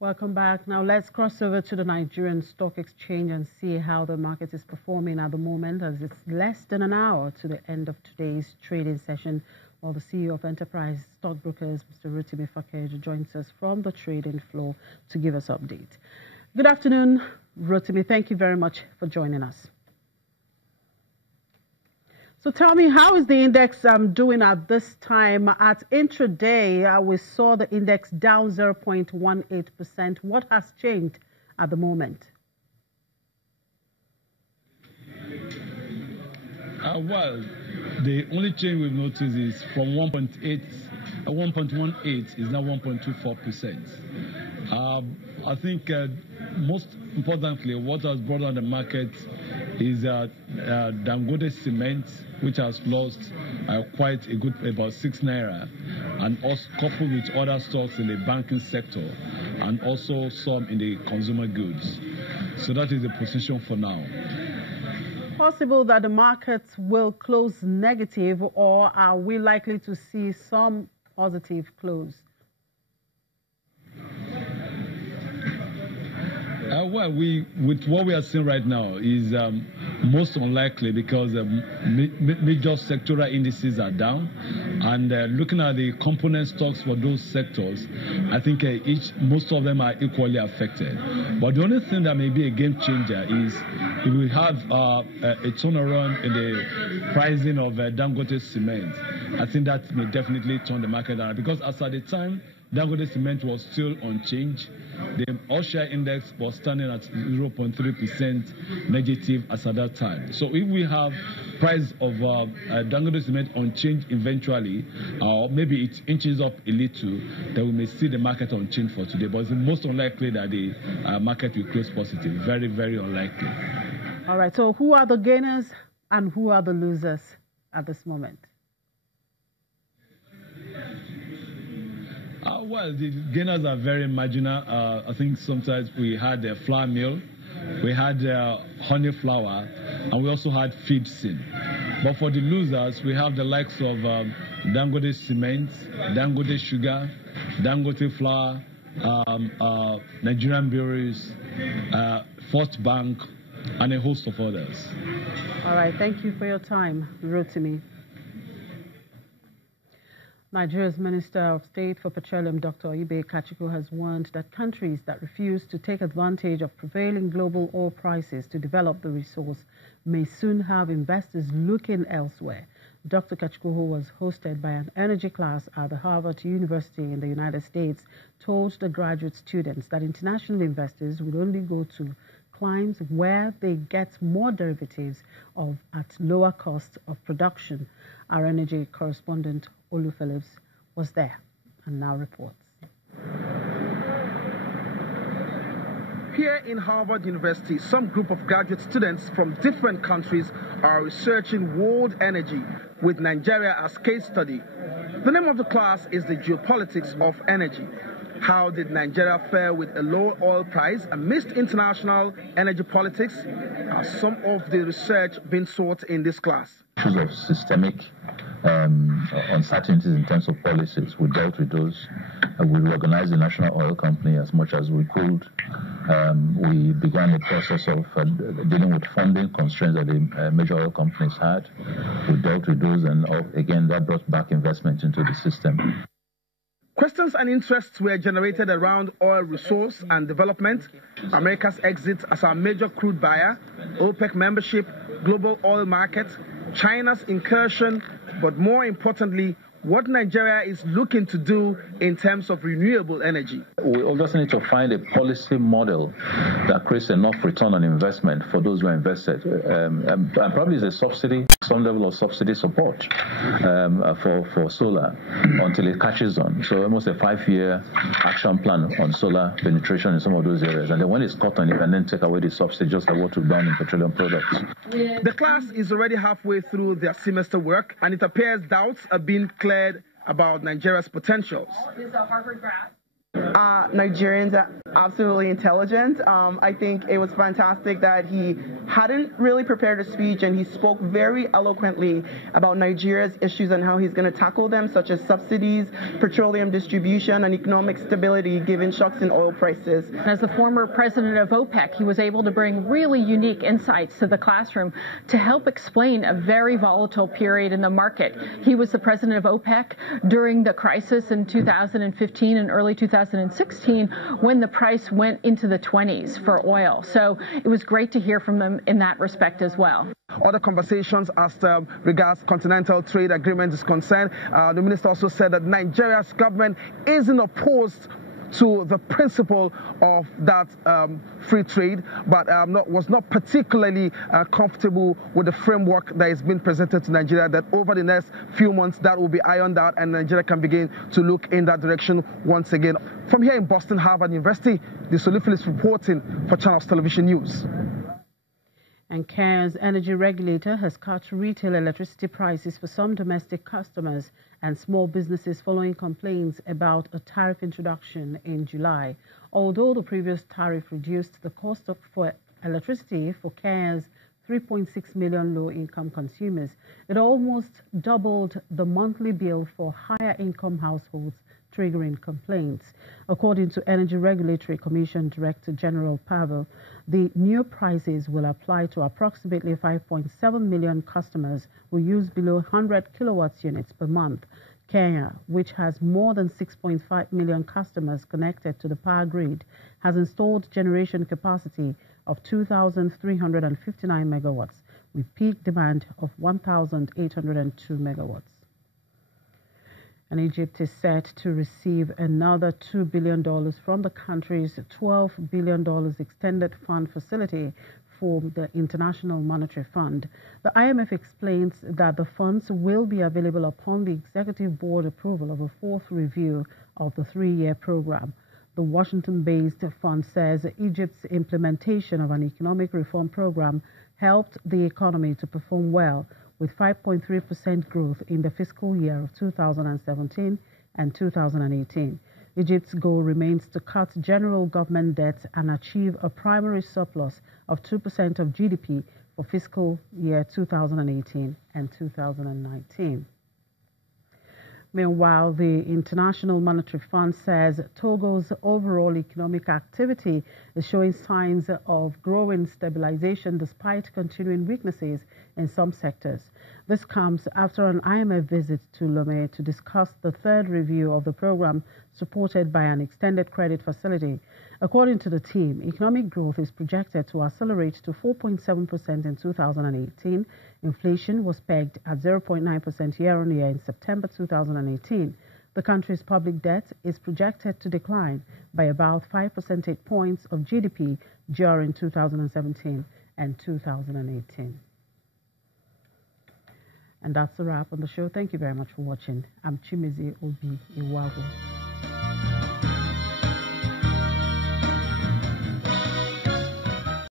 Welcome back. Now let's cross over to the Nigerian Stock Exchange and see how the market is performing at the moment, as it's less than an hour to the end of today's trading session. While the CEO of Enterprise Stockbrokers, Mr. Rotimi Fakeju, joins us from the trading floor to give us update. Good afternoon, Rotimi. Thank you very much for joining us. So tell me, how is the index doing at this time? At intraday, we saw the index down 0.18%. What has changed at the moment? Well, the only change we've noticed is from 1.18 is now 1.24%. I think most importantly, what has brought on the market is Dangote Cement, which has lost quite a good, about 6 naira, and also coupled with other stocks in the banking sector and also some in the consumer goods. So that is the position for now. Possible that the markets will close negative, or are we likely to see some positive close? Well, with what we are seeing right now is most unlikely, because major sectoral indices are down, and looking at the component stocks for those sectors, I think most of them are equally affected. But the only thing that may be a game changer is if we have a turnaround in the pricing of Dangote Cement. I think that may definitely turn the market around, because as at the time Dangote Cement was still unchanged, the all-share index was standing at 0.3% negative as at that time. So if we have price of Dangote Cement unchanged eventually, or maybe it inches up a little, then we may see the market unchanged for today. But it's most unlikely that the market will close positive. Very, very unlikely. All right. So who are the gainers and who are the losers at this moment? Well, the gainers are very marginal. I think sometimes we had a flour mill, we had honey flour, and we also had feedsin. But for the losers, we have the likes of Dangote Cement, Dangote Sugar, Dangote Flour, Nigerian Breweries, First Bank, and a host of others. All right. Thank you for your time, Rotimi. Nigeria's Minister of State for Petroleum, Dr. Ibe Kachiko, has warned that countries that refuse to take advantage of prevailing global oil prices to develop the resource may soon have investors looking elsewhere. Dr. Kachiko, who was hosted by an energy class at the Harvard University in the United States, told the graduate students that international investors would only go to climes where they get more derivatives at lower cost of production. Our energy correspondent, Olu Phillips, was there and now reports. Here in Harvard University, some group of graduate students from different countries are researching world energy with Nigeria as case study. The name of the class is The Geopolitics of Energy. How did Nigeria fare with a low oil price amidst international energy politics? Are some of the research being sought in this class? Issues of systemic uncertainties in terms of policies. We dealt with those. We reorganized the National Oil Company as much as we could. We began the process of dealing with funding constraints that the major oil companies had. We dealt with those, and again, that brought back investment into the system. Questions and interests were generated around oil resource and development, America's exit as our major crude buyer, OPEC membership, global oil market, China's incursion, but more importantly, what Nigeria is looking to do in terms of renewable energy. We obviously need to find a policy model that creates enough return on investment for those who are invested. And probably it's a subsidy, some level of subsidy support for solar until it catches on. So almost a 5-year action plan on solar penetration in some of those areas. And then when it's caught on it, and then take away the subsidy, just like what we've done in petroleum products. The class is already halfway through their semester work, and it appears doubts are being cleared about Nigeria's potentials. This is a Harvard grad. Nigerians are absolutely intelligent. I think it was fantastic that he hadn't really prepared a speech and he spoke very eloquently about Nigeria's issues and how he's going to tackle them, such as subsidies, petroleum distribution, and economic stability given shocks in oil prices. As the former president of OPEC, he was able to bring really unique insights to the classroom to help explain a very volatile period in the market. He was the president of OPEC during the crisis in 2015 and early 2016 when the price went into the 20s for oil. So it was great to hear from them in that respect as well. Other conversations as regards continental trade agreement is concerned. The minister also said that Nigeria's government isn't opposed to the principle of that free trade, but was not particularly comfortable with the framework that has been presented to Nigeria, that over the next few months that will be ironed out and Nigeria can begin to look in that direction once again. From here in Boston, Harvard University, this is Oli Phillips reporting for Channels Television News. And Kenya's energy regulator has cut retail electricity prices for some domestic customers and small businesses following complaints about a tariff introduction in July. Although the previous tariff reduced the cost for electricity for Kenya's 3.6 million low-income consumers, it almost doubled the monthly bill for higher-income households, triggering complaints. According to Energy Regulatory Commission Director General Pavel, the new prices will apply to approximately 5.7 million customers who use below 100 kilowatts units per month. Kenya, which has more than 6.5 million customers connected to the power grid, has installed generation capacity of 2,359 megawatts, with peak demand of 1,802 megawatts. And Egypt is set to receive another $2 billion from the country's $12 billion extended fund facility for the International Monetary Fund. The IMF explains that the funds will be available upon the Executive Board approval of a fourth review of the three-year program. The Washington-based fund says Egypt's implementation of an economic reform program helped the economy to perform well, with 5.3% growth in the fiscal year of 2017 and 2018. Egypt's goal remains to cut general government debt and achieve a primary surplus of 2% of GDP for fiscal year 2018 and 2019. Meanwhile, the International Monetary Fund says Togo's overall economic activity is showing signs of growing stabilization despite continuing weaknesses in some sectors. This comes after an IMF visit to Lomé to discuss the third review of the program supported by an extended credit facility. According to the team, economic growth is projected to accelerate to 4.7% in 2018. Inflation was pegged at 0.9% year-on-year in September 2018. The country's public debt is projected to decline by about 5 percentage points of GDP during 2017 and 2018. And that's a wrap on the show. Thank you very much for watching. I'm Chimezi Obi Iwago.